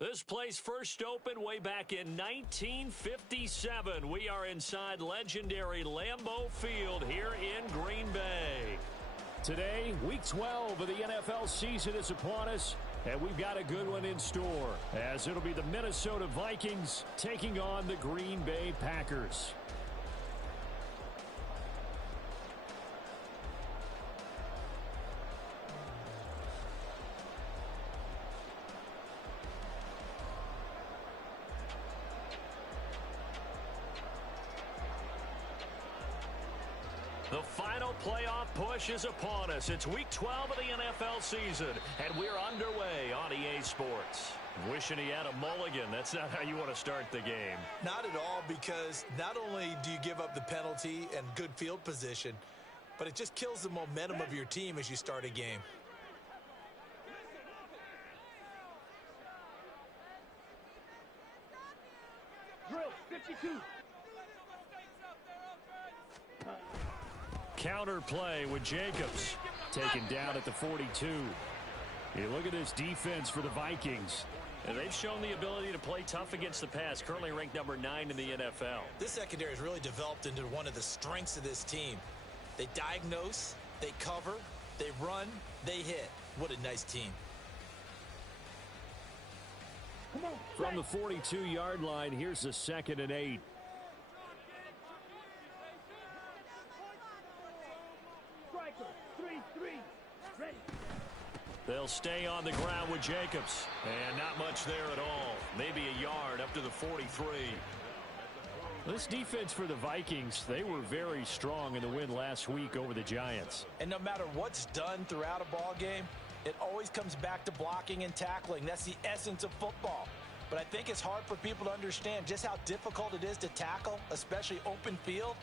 This place first opened way back in 1957. We are inside legendary Lambeau Field here in Green Bay. Today, Week 12 of the NFL season is upon us, and we've got a good one in store, as it'll be the Minnesota Vikings taking on the Green Bay Packers. The final playoff push is upon us. It's Week 12 of the NFL season, and we're underway on EA Sports. Wishing he had a mulligan. That's not how you want to start the game. Not at all, because not only do you give up the penalty and good field position, but it just kills the momentum of your team as you start a game. Drill 52. Counter play with Jacobs. Taken down at the 42. Hey, look at this defense for the Vikings. And they've shown the ability to play tough against the pass, currently ranked number 9 in the NFL. This secondary has really developed into one of the strengths of this team. They diagnose, they cover, they run, they hit. What a nice team. From the 42-yard line, here's the 2nd and 8. Striker 3-3. Ready. They'll stay on the ground with Jacobs. And not much there at all. Maybe a yard up to the 43. This defense for the Vikings, they were very strong in the win last week over the Giants. And no matter what's done throughout a ball game, it always comes back to blocking and tackling. That's the essence of football. But I think it's hard for people to understand just how difficult it is to tackle, especially open field.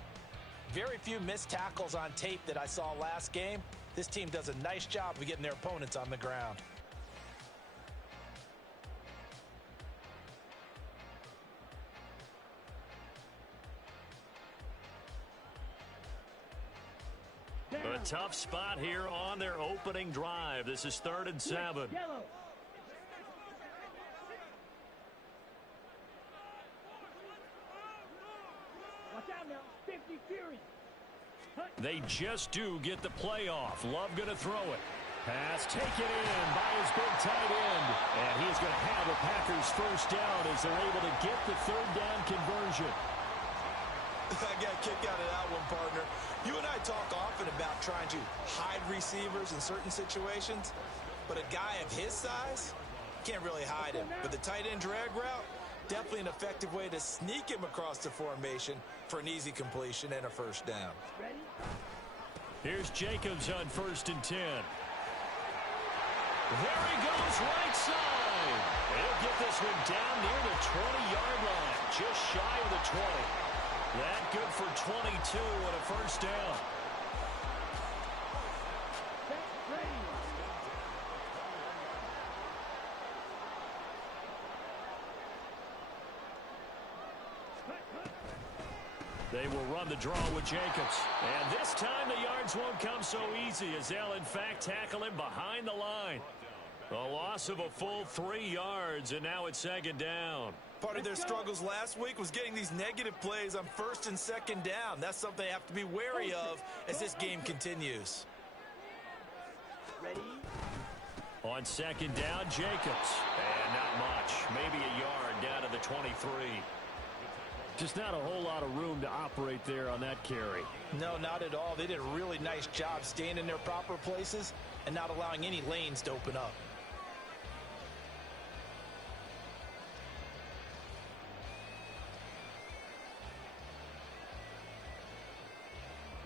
Very few missed tackles on tape that I saw last game. This team does a nice job of getting their opponents on the ground. A tough spot here on their opening drive. This is 3rd and 7. Yellow. Watch out now. 50 Fury. They just do get the playoff. Love going to throw it. Pass taken in by his big tight end. And he's going to have the Packers first down as they're able to get the 3rd down conversion. I got a kick out of that one, partner. You and I talk often about trying to hide receivers in certain situations, but a guy of his size can't really hide him. But the tight end drag route, definitely an effective way to sneak him across the formation for an easy completion and a first down. Ready. Here's Jacobs on 1st and 10. There he goes, right side. He'll get this one down near the 20-yard line, just shy of the 20. That good for 22 and a first down. They will run the draw with Jacobs. And this time the yards won't come so easy as they'll in fact tackle him behind the line. A loss of a full 3 yards, and now it's 2nd down. Part of their struggles last week was getting these negative plays on 1st and 2nd down. That's something they have to be wary of as this game continues. Ready. On 2nd down, Jacobs. And not much. Maybe a yard down to the 23. Just not a whole lot of room to operate there on that carry. No, not at all. They did a really nice job staying in their proper places and not allowing any lanes to open up.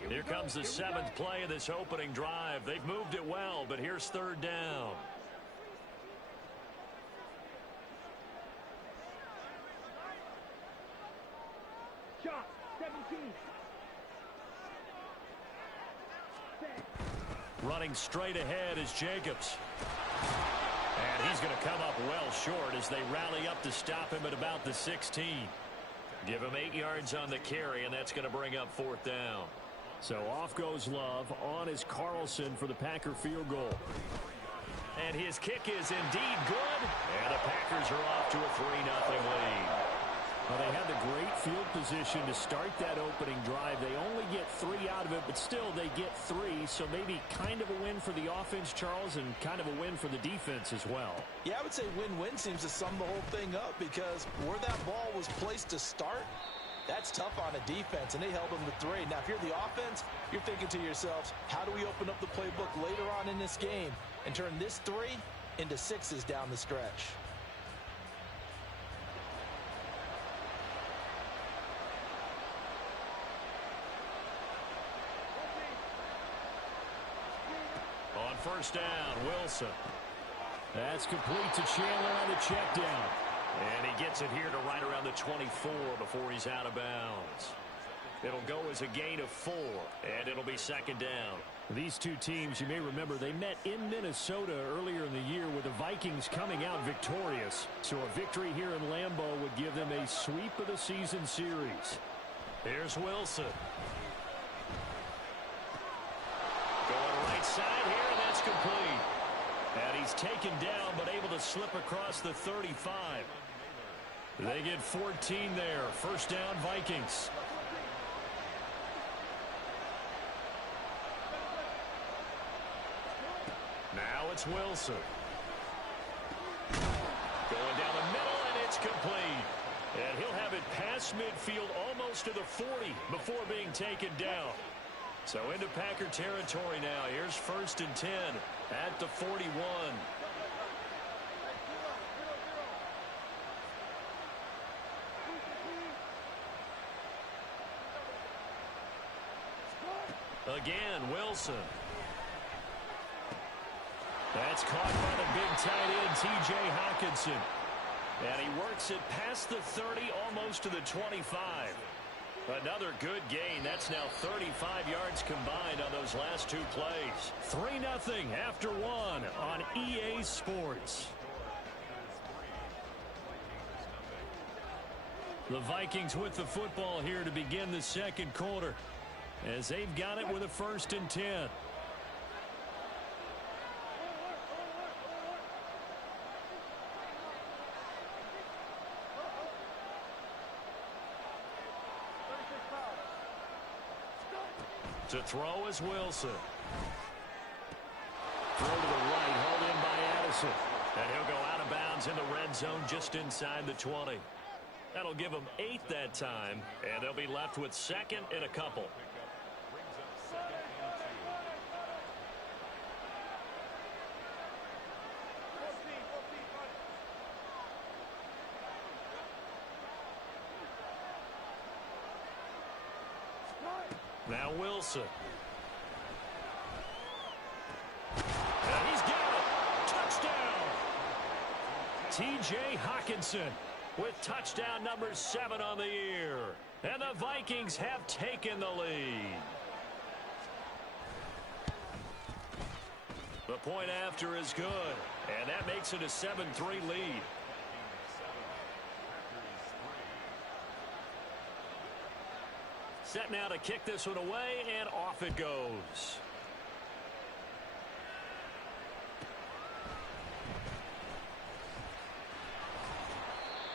Here comes the 7th play of this opening drive. They've moved it well, but here's 3rd down. Shot 17. Running straight ahead is Jacobs. And he's going to come up well short as they rally up to stop him at about the 16. Give him 8 yards on the carry, and that's going to bring up 4th down. So off goes Love. On is Carlson for the Packer field goal. And his kick is indeed good. And the Packers are off to a 3-0 lead. Well, they had the great field position to start that opening drive. They only get 3 out of it, but still they get 3. So maybe kind of a win for the offense, Charles, and kind of a win for the defense as well. Yeah, I would say win-win seems to sum the whole thing up because where that ball was placed to start, that's tough on a defense, and they held them to 3. Now, if you're the offense, you're thinking to yourselves, how do we open up the playbook later on in this game and turn this 3 into 6s down the stretch? On first down, Wilson. That's complete to Chandler on the check down. And he gets it here to right around the 24 before he's out of bounds. It'll go as a gain of 4, and it'll be second down. These two teams, you may remember, they met in Minnesota earlier in the year with the Vikings coming out victorious. So a victory here in Lambeau would give them a sweep of the season series. Here's Wilson. Going right side here, and that's complete. And he's taken down, but able to slip across the 35. They get 14 there. First down, Vikings. Now it's Wilson. Going down the middle, and it's complete. And he'll have it past midfield almost to the 40 before being taken down. So into Packer territory now. Here's first and 10 at the 41. Again, Wilson. That's caught by the big tight end, T.J. Hockenson. And he works it past the 30, almost to the 25. Another good gain. That's now 35 yards combined on those last 2 plays. 3-0 after 1 on EA Sports. The Vikings with the football here to begin the second quarter, as they've got it with a first and 10. To throw is Wilson. Throw to the right, held in by Addison. And he'll go out of bounds in the red zone just inside the 20. That'll give them 8 that time, and they'll be left with second and a couple. Now Wilson. And he's got it. Touchdown. T.J. Hockenson with touchdown number 7 on the year. And the Vikings have taken the lead. The point after is good. And that makes it a 7-3 lead. Set now to kick this one away, and off it goes.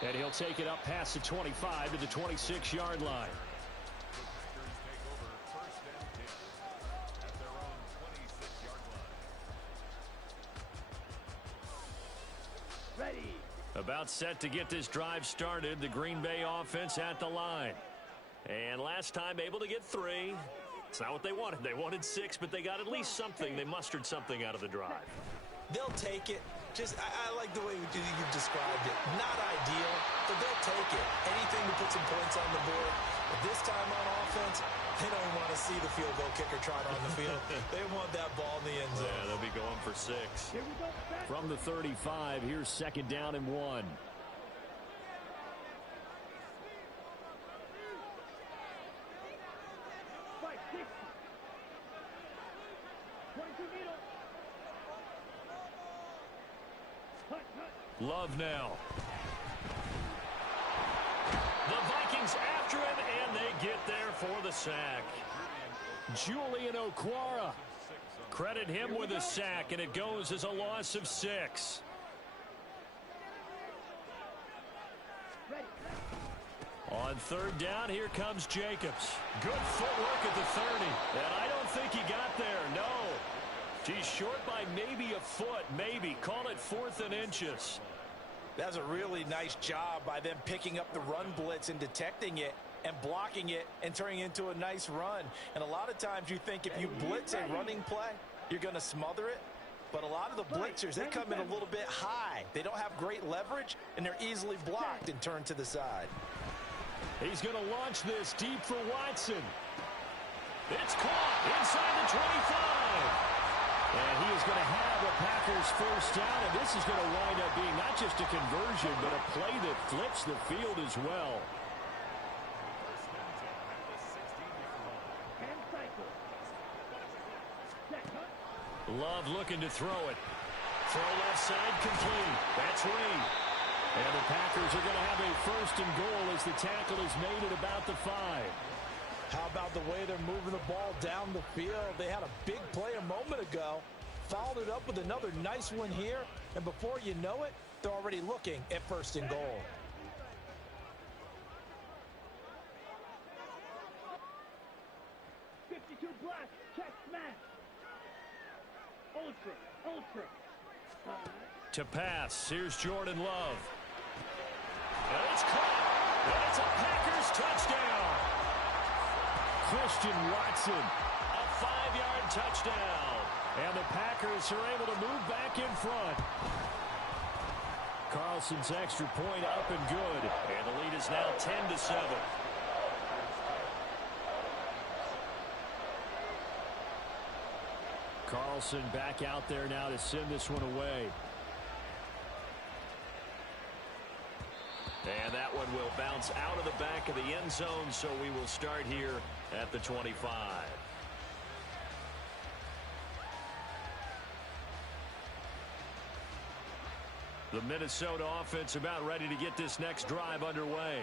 And he'll take it up past the 25 to the 26-yard line. Ready. About set to get this drive started, the Green Bay offense at the line. And last time able to get 3. It's not what they wanted. They wanted 6, but they got at least something. They mustered something out of the drive. They'll take it. I like the way you've described it. Not ideal, but they'll take it. Anything to put some points on the board. But this time on offense, they don't want to see the field goal kicker trot on the field. They want that ball in the end zone. Yeah, they'll be going for 6. Here we go. From the 35, here's second down and 1. Love now. The Vikings after him, and they get there for the sack. Julian Okwara credit him with a sack, and it goes as a loss of 6. On 3rd down, here comes Jacobs. Good footwork at the 30. And I don't think he got there, no. He's short by maybe a foot, maybe. Call it 4th and inches. That's a really nice job by them picking up the run blitz and detecting it and blocking it and turning it into a nice run. And a lot of times you think if you blitz a running play, you're going to smother it. But a lot of the blitzers, they come in a little bit high. They don't have great leverage, and they're easily blocked and turned to the side. He's going to launch this deep for Watson. It's caught inside the 25. And he is going to have a Packers first down, and this is going to wind up being not just a conversion, but a play that flips the field as well. Love looking to throw it. Throw left side complete. That's Reed. And the Packers are going to have a first and goal as the tackle is made at about the 5. How about the way they're moving the ball down the field? They had a big play a moment ago, followed it up with another nice one here, and before you know it, they're already looking at first and goal. Blast, check, smash. Ultra. To pass, here's Jordan Love. And it's caught. And it's a Packers touchdown. Christian Watson. A 5-yard touchdown. And the Packers are able to move back in front. Carlson's extra point up and good. And the lead is now 10-7. Carlson back out there now to send this one away. And that one will bounce out of the back of the end zone, so we will start here at the 25. The Minnesota offense about ready to get this next drive underway.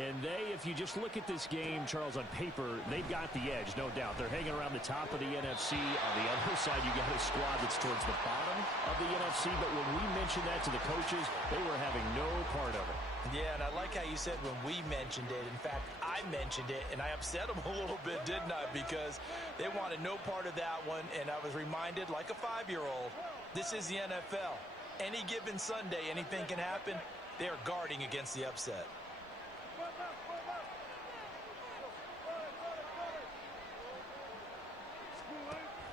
And if you just look at this game, Charles, on paper, they've got the edge, no doubt. They're hanging around the top of the NFC. On the other side, you got a squad that's towards the bottom of the NFC. But when we mentioned that to the coaches, they were having no part of it. Yeah, and I like how you said when we mentioned it. In fact, I mentioned it, and I upset them a little bit, didn't I? Because they wanted no part of that one, and I was reminded, like a 5-year-old, this is the NFL. Any given Sunday, anything can happen. They are guarding against the upset.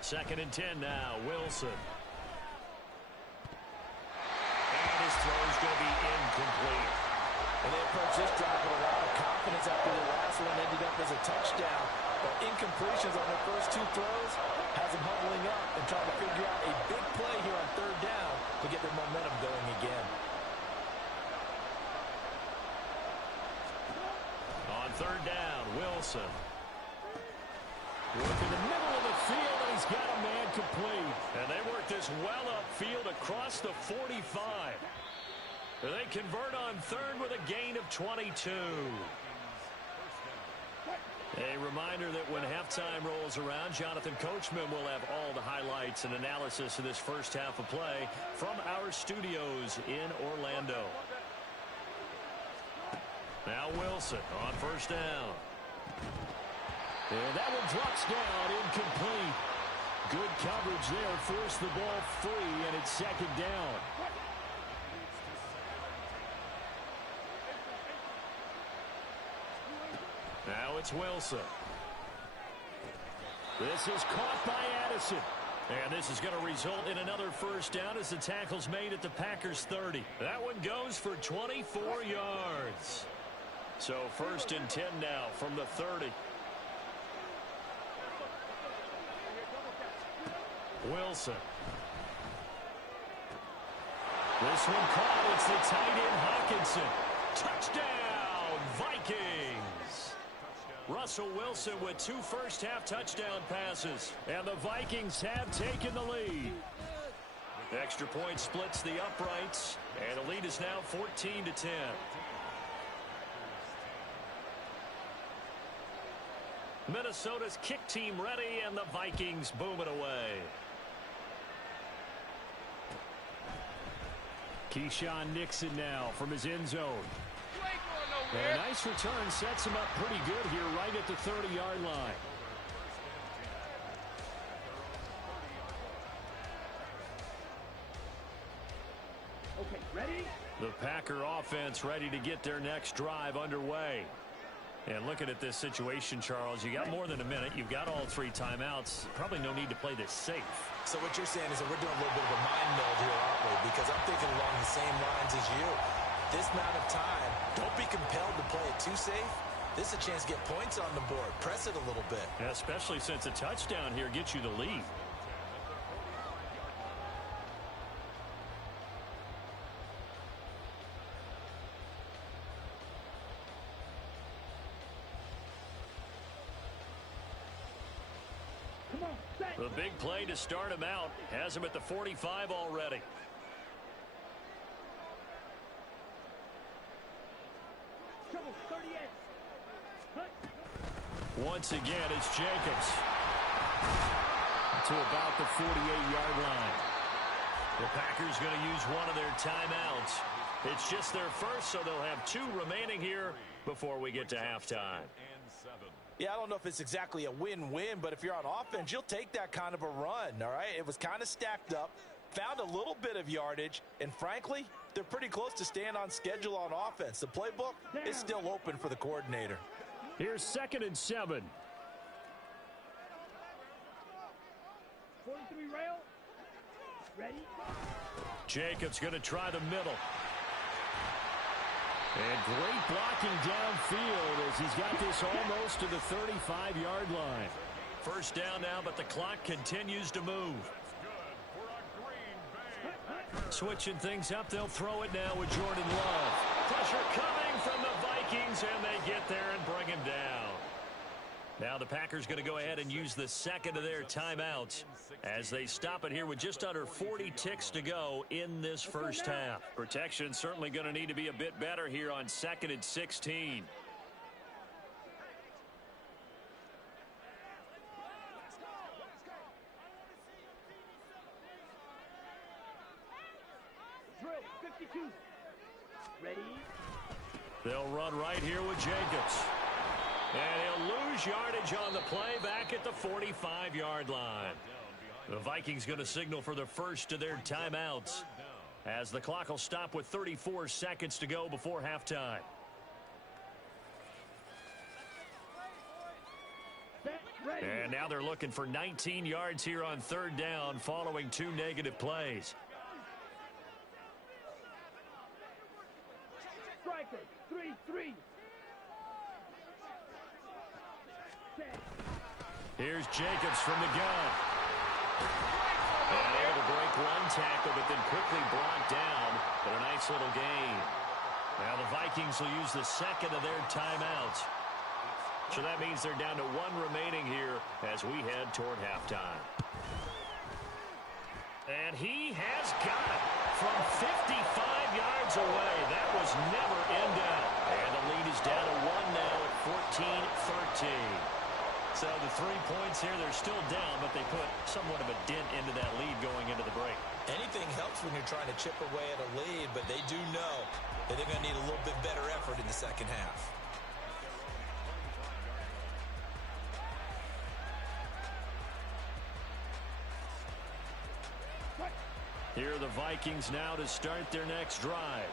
Second and 10 now, Wilson. And his throw is going to be incomplete. And they approach this drive with a lot of confidence after the last one ended up as a touchdown. But incompletions on their first 2 throws has them huddling up and trying to figure out a big play here on 3rd down to get their momentum going again. On 3rd down, Wilson. Work in the middle of the field, and he's got a man complete. And they work this well upfield across the 45. They convert on 3rd with a gain of 22. A reminder that when halftime rolls around, Jonathan Coachman will have all the highlights and analysis of this first half of play from our studios in Orlando. Now Wilson on 1st down. And that one drops down, incomplete. Good coverage there, forced the ball free, and it's 2nd down. Now it's Wilson. This is caught by Addison. And this is going to result in another first down as the tackle's made at the Packers 30. That one goes for 24 yards. So 1st and 10 now from the 30. Wilson. This one caught. It's the tight end Hawkinson. Touchdown, Vikings. Russell Wilson with 2 first-half touchdown passes. And the Vikings have taken the lead. Extra point splits the uprights. And the lead is now 14-10. Minnesota's kick team ready, and the Vikings boom it away. Keyshawn Nixon now from his end zone. And a nice return sets him up pretty good here right at the 30-yard line. Okay, ready? The Packer offense ready to get their next drive underway. And looking at this situation, Charles, you got more than a minute. You've got all 3 timeouts. Probably no need to play this safe. So what you're saying is that we're doing a little bit of a mind meld here, aren't we? Because I'm thinking along the same lines as you. This amount of time, don't be compelled to play it too safe. This is a chance to get points on the board. Press it a little bit. Yeah, especially since a touchdown here gets you the lead. Come on, set. The big play to start him out has him at the 45 already. Trouble, 38. Hut. Once again, it's Jacobs. To about the 48-yard line. The Packers going to use one of their timeouts. It's just their first, so they'll have 2 remaining here before we get to halftime. Yeah, I don't know if it's exactly a win-win, but if you're on offense, you'll take that kind of a run, all right? It was kind of stacked up, found a little bit of yardage, and frankly, they're pretty close to staying on schedule on offense. The playbook is still open for the coordinator. Here's 2nd and 7. 43 rail. Ready? Jacobs going to try the middle. And great blocking downfield as he's got this almost to the 35-yard line. First down now, but the clock continues to move. Switching things up, they'll throw it now with Jordan Love. Pressure coming from the Vikings, and they get there and bring him down. Now the Packers going to go ahead and use the second of their timeouts as they stop it here with just under 40 ticks to go in this first half. Protection certainly going to need to be a bit better here on 2nd and 16. Drill, 52. Ready? They'll run right here with Jacobs. And he'll lose yardage on the play back at the 45-yard line. The Vikings going to signal for the first of their timeouts as the clock will stop with 34 seconds to go before halftime. Set, ready. And now they're looking for 19 yards here on 3rd down following 2 negative plays. Striker, 3-3. Here's Jacobs from the gun. And able to break one tackle, but then quickly brought down. But a nice little gain. Now the Vikings will use the second of their timeouts. So that means they're down to 1 remaining here as we head toward halftime. And he has got it from 55 yards away. That was never in doubt. And the lead is down to 1 now at 14-13. So the 3 points here, they're still down, but they put somewhat of a dent into that lead going into the break. Anything helps when you're trying to chip away at a lead, but they do know that they're going to need a little bit better effort in the second half. Here are the Vikings now to start their next drive.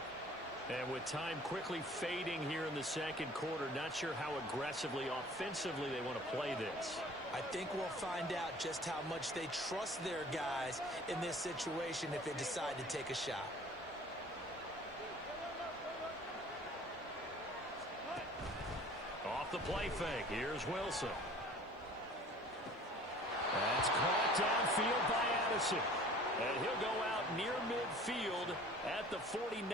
And with time quickly fading here in the second quarter, not sure how aggressively, offensively they want to play this. I think we'll find out just how much they trust their guys in this situation if they decide to take a shot. Off the play fake, here's Wilson. That's caught downfield by Addison. And he'll go out near midfield at the 49.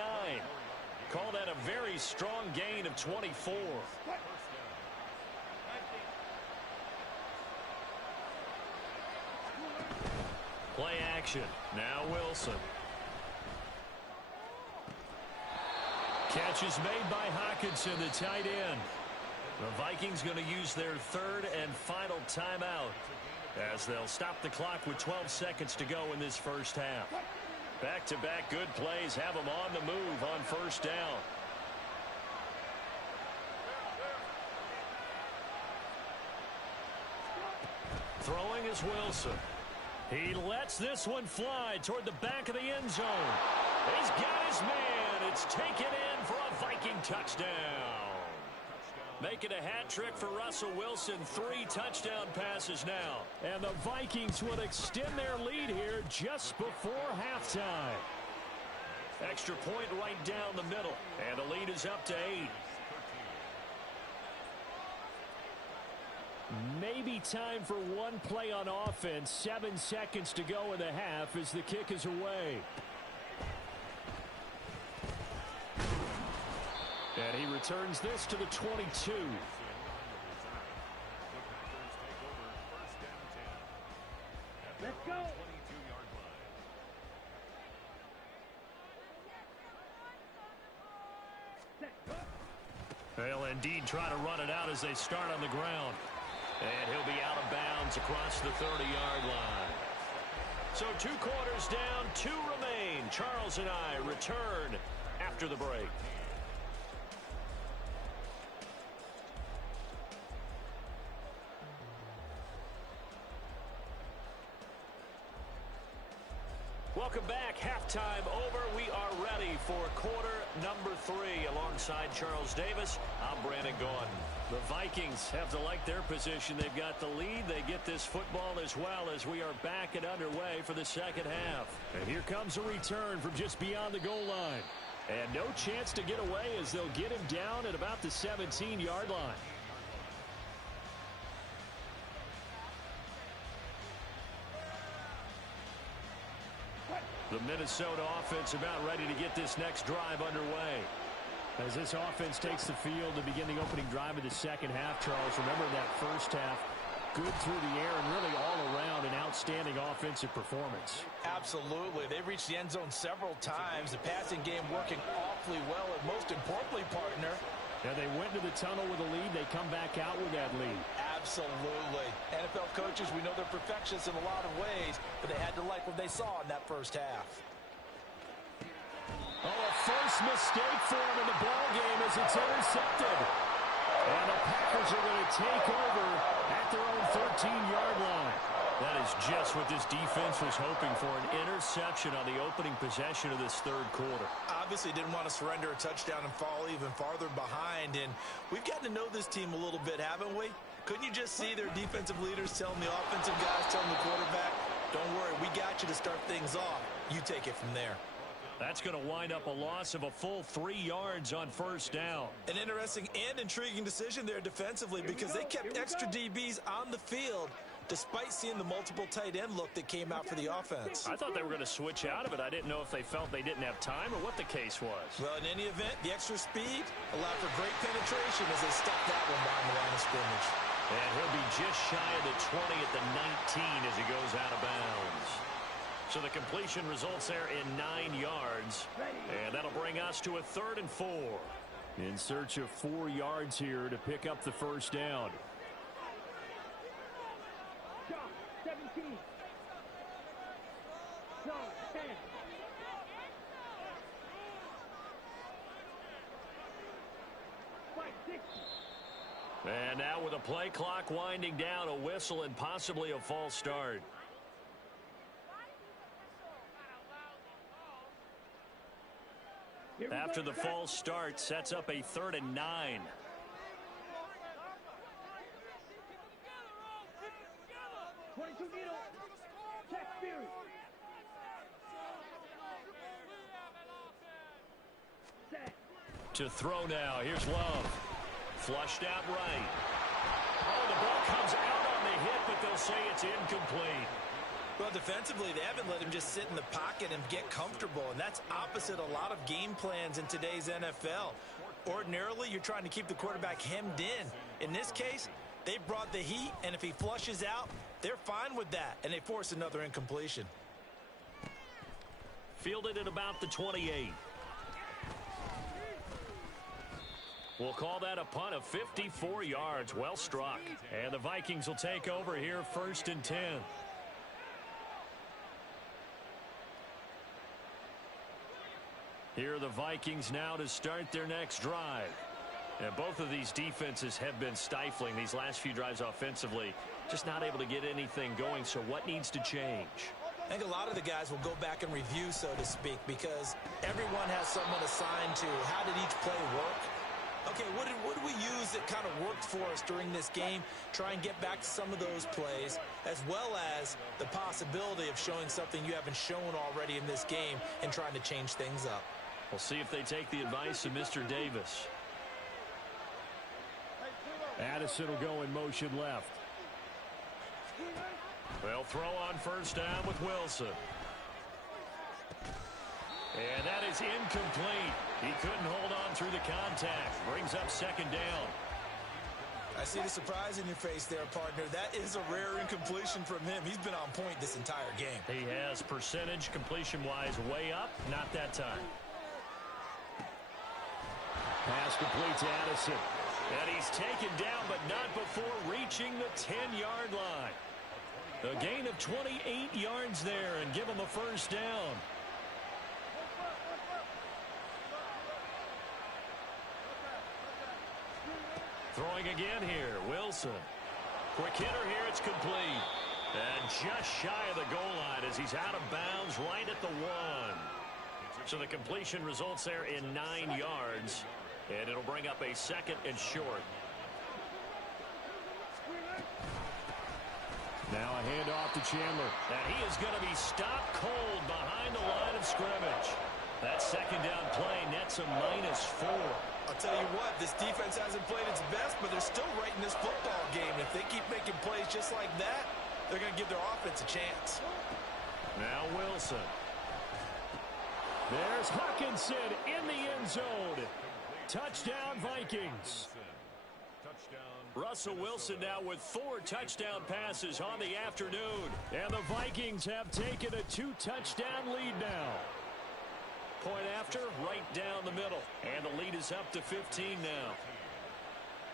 Call that a very strong gain of 24. Play action. Now Wilson. Catch is made by Hockenson, the tight end. The Vikings going to use their third and final timeout as they'll stop the clock with 12 seconds to go in this first half. Back-to-back good plays have them on the move on first down. Throwing is Wilson. He lets this one fly toward the back of the end zone. He's got his man. It's taken in for a Viking touchdown. Making a hat trick for Russell Wilson. 3 touchdown passes now. And the Vikings would extend their lead here just before halftime. Extra point right down the middle. And the lead is up to 8. Maybe time for one play on offense. 7 seconds to go in the half as the kick is away. And he returns this to the 22. Let's go. They'll indeed try to run it out as they start on the ground. And he'll be out of bounds across the 30-yard line. So 2 quarters down, 2 remain. Charles and I return after the break. Welcome back. Halftime over. We are ready for quarter number 3. Alongside Charles Davis, I'm Brandon Gaudin. The Vikings have to like their position. They've got the lead. They get this football as well as we are back and underway for the second half. And here comes a return from just beyond the goal line. And no chance to get away as they'll get him down at about the 17-yard line. The Minnesota offense about ready to get this next drive underway. As this offense takes the field to begin the opening drive of the second half, Charles, remember that first half, good through the air and really all around an outstanding offensive performance. Absolutely. They reached the end zone several times. The passing game working awfully well, and most importantly, partner, and they went to the tunnel with a lead. They come back out with that lead. Absolutely. NFL coaches, we know they're perfectionists in a lot of ways, but they had to like what they saw in that first half. Oh, a first mistake for him in the ball game as it's intercepted. And the Packers are going to take over at their own 13-yard line. That is just what this defense was hoping for, an interception on the opening possession of this third quarter. Obviously didn't want to surrender a touchdown and fall even farther behind, and we've gotten to know this team a little bit, haven't we? Couldn't you just see their defensive leaders telling the offensive guys, telling the quarterback, don't worry, we got you to start things off. You take it from there. That's going to wind up a loss of a full 3 yards on first down. An interesting and intriguing decision there defensively because they kept extra DBs on the field despite seeing the multiple tight end look that came out for the offense. I thought they were going to switch out of it. I didn't know if they felt they didn't have time or what the case was. Well, in any event, the extra speed allowed for great penetration as they stuck that one behind the line of scrimmage. And he'll be just shy of the 20 at the 19 as he goes out of bounds. So the completion results there in 9 yards. And that'll bring us to a 3rd and 4. In search of 4 yards here to pick up the first down. John, 17. John, 10. Fight, 6. And now with a play clock winding down, a whistle and possibly a false start. After the false start, sets up a 3rd and 9. To throw now. Here's Love. Flushed out right. Oh, the ball comes out on the hit, but they'll say it's incomplete. Well, defensively, they haven't let him just sit in the pocket and get comfortable, and that's opposite a lot of game plans in today's NFL. Ordinarily, you're trying to keep the quarterback hemmed in. In this case, they brought the heat, and if he flushes out, they're fine with that, and they force another incompletion. Fielded at about the 28. We'll call that a punt of 54 yards. Well struck. And the Vikings will take over here, 1st and 10. Here are the Vikings now to start their next drive. And both of these defenses have been stifling these last few drives offensively. Just not able to get anything going. So what needs to change? I think a lot of the guys will go back and review, so to speak, because everyone has someone assigned to how did each play work. Okay, what did we use that kind of worked for us during this game? Try and get back to some of those plays, as well as the possibility of showing something you haven't shown already in this game and trying to change things up. We'll see if they take the advice of Mr. Davis. Addison will go in motion left. They'll throw on 1st down with Wilson. And that is incomplete. He couldn't hold on through the contact. Brings up 2nd down. I see the surprise in your face there, partner. That is a rare incompletion from him. He's been on point this entire game. He has percentage completion-wise way up. Not that time. Pass complete to Addison. And he's taken down, but not before reaching the 10-yard line. A gain of 28 yards there and give him a 1st down. Throwing again here, Wilson. Quick hitter here, it's complete. And just shy of the goal line as he's out of bounds right at the 1. So the completion results there in 9 yards. And it'll bring up a 2nd and short. Now a handoff to Chandler. And he is going to be stopped cold behind the line of scrimmage. That 2nd down play nets a -4. I'll tell you what, this defense hasn't played its best, but they're still right in this football game. If they keep making plays just like that, they're going to give their offense a chance. Now Wilson. There's Hawkinson in the end zone. Touchdown, Vikings. Russell Wilson now with 4 touchdown passes on the afternoon. And the Vikings have taken a 2-touchdown lead now. Point after, right down the middle. And the lead is up to 15 now.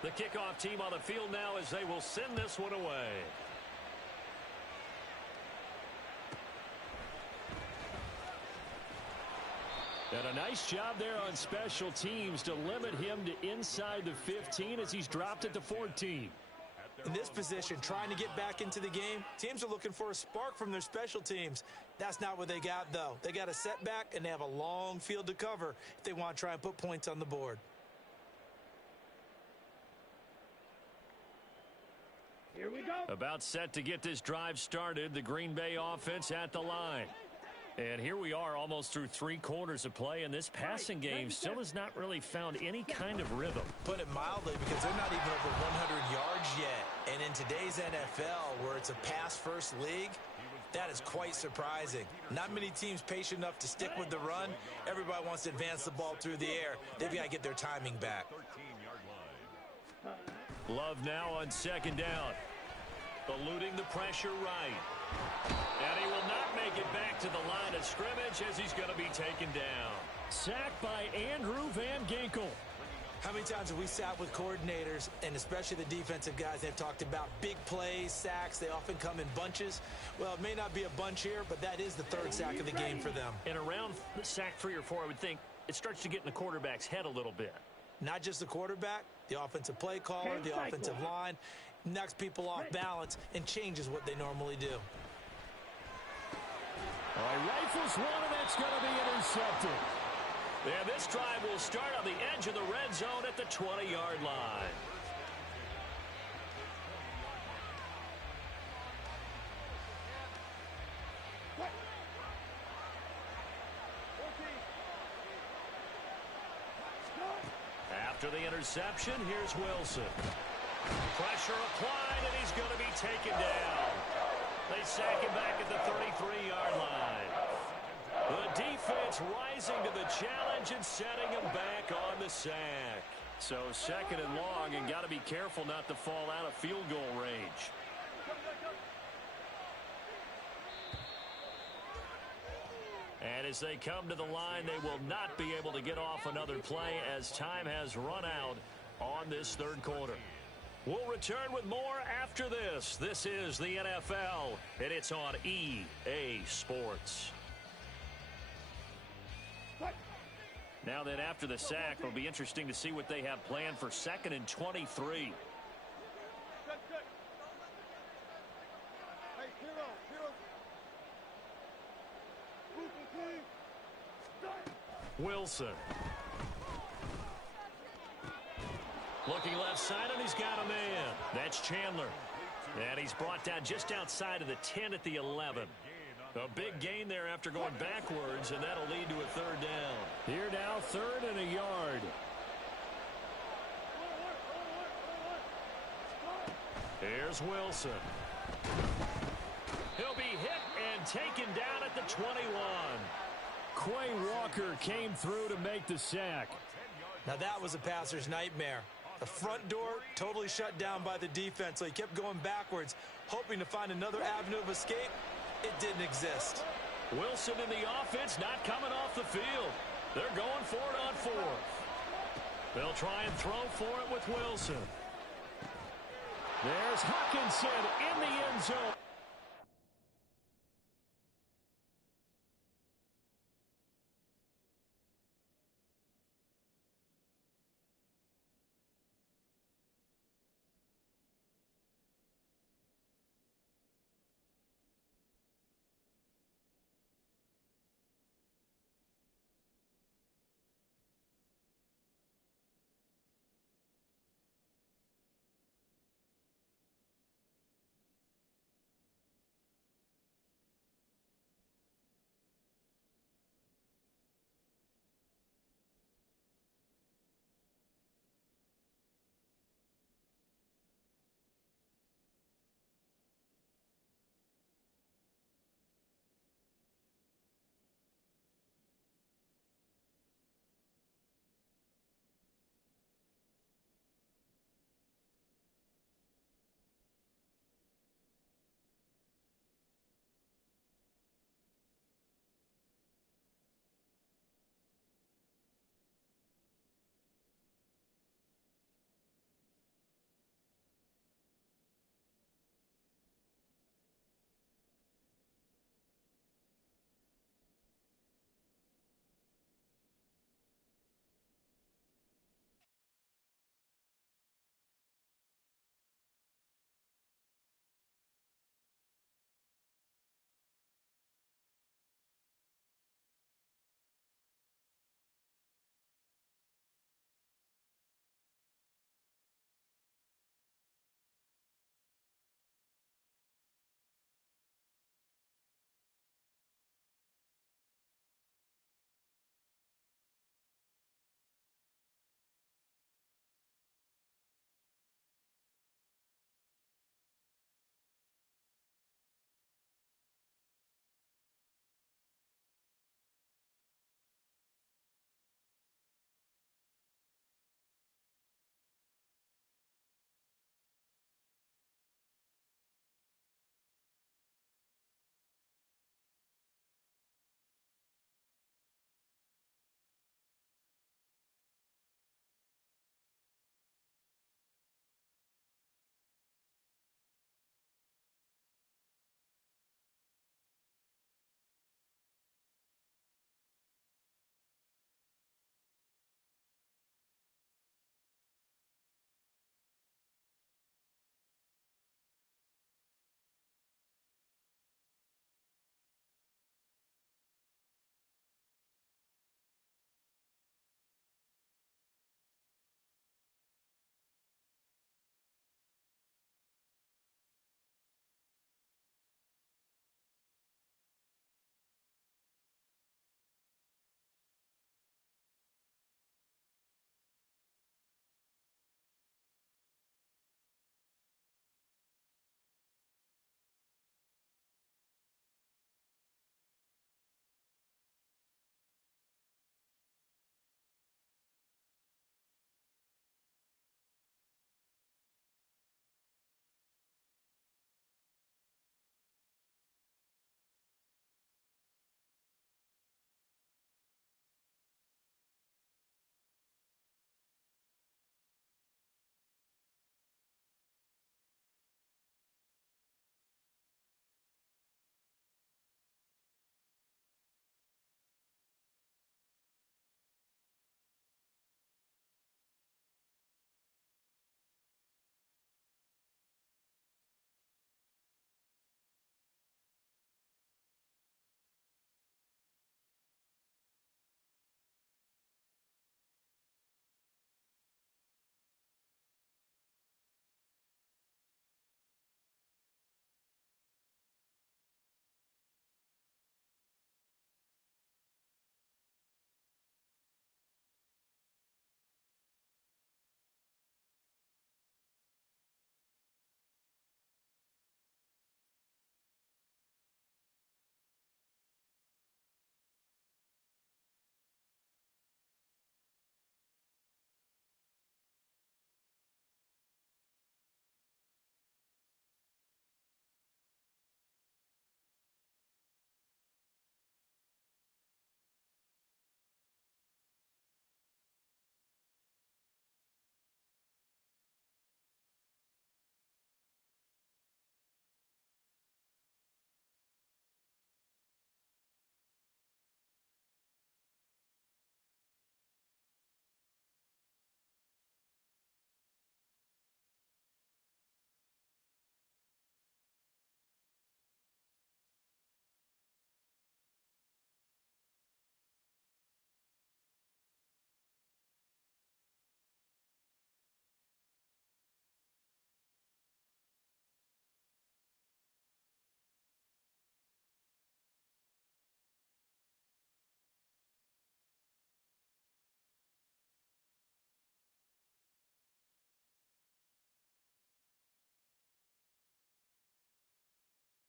The kickoff team on the field now as they will send this one away. And a nice job there on special teams to limit him to inside the 15 as he's dropped it to 14. In this position, trying to get back into the game, teams are looking for a spark from their special teams. That's not what they got, though. They got a setback, and they have a long field to cover if they want to try and put points on the board. Here we go. About set to get this drive started, the Green Bay offense at the line. And here we are almost through 3 quarters of play, and this passing game still has not really found any kind of rhythm. Put it mildly, because they're not even over 100 yards yet. And in today's NFL, where it's a pass-first league, that is quite surprising. Not many teams patient enough to stick with the run. Everybody wants to advance the ball through the air. They've got to get their timing back. Love now on 2nd down. Eluding the pressure right. And he will not make it back to the line of scrimmage as he's going to be taken down. Sacked by Andrew Van Ginkel. How many times have we sat with coordinators, and especially the defensive guys, they've talked about big plays, sacks. They often come in bunches. Well, it may not be a bunch here, but that is the 3rd sack of the game for them. And around sack 3 or 4, I would think it starts to get in the quarterback's head a little bit. Not just the quarterback, the offensive play caller, the offensive line, knocks people off balance and changes what they normally do. All right, rifles one, and that's going to be intercepted. And this drive will start on the edge of the red zone at the 20-yard line. After the interception, here's Wilson. Pressure applied, and he's going to be taken down. They sack him back at the 33-yard line. The defense rising to the challenge and setting him back on the sack. So 2nd and long, and got to be careful not to fall out of field goal range. And as they come to the line, they will not be able to get off another play as time has run out on this third quarter. We'll return with more after this. This is the NFL, and it's on EA Sports. Now then, after the sack, it'll be interesting to see what they have planned for 2nd and 23. Wilson. Looking left side, and he's got a man. That's Chandler. And he's brought down just outside of the 10 at the 11. A big gain there after going backwards, and that'll lead to a 3rd down. Here now, 3rd and a yard. Here's Wilson. He'll be hit and taken down at the 21. Quay Walker came through to make the sack. Now that was a passer's nightmare. The front door totally shut down by the defense, so he kept going backwards, hoping to find another avenue of escape. It didn't exist. Wilson in the offense not coming off the field. They're going for it on 4th. They'll try and throw for it with Wilson. There's Hawkinson in the end zone.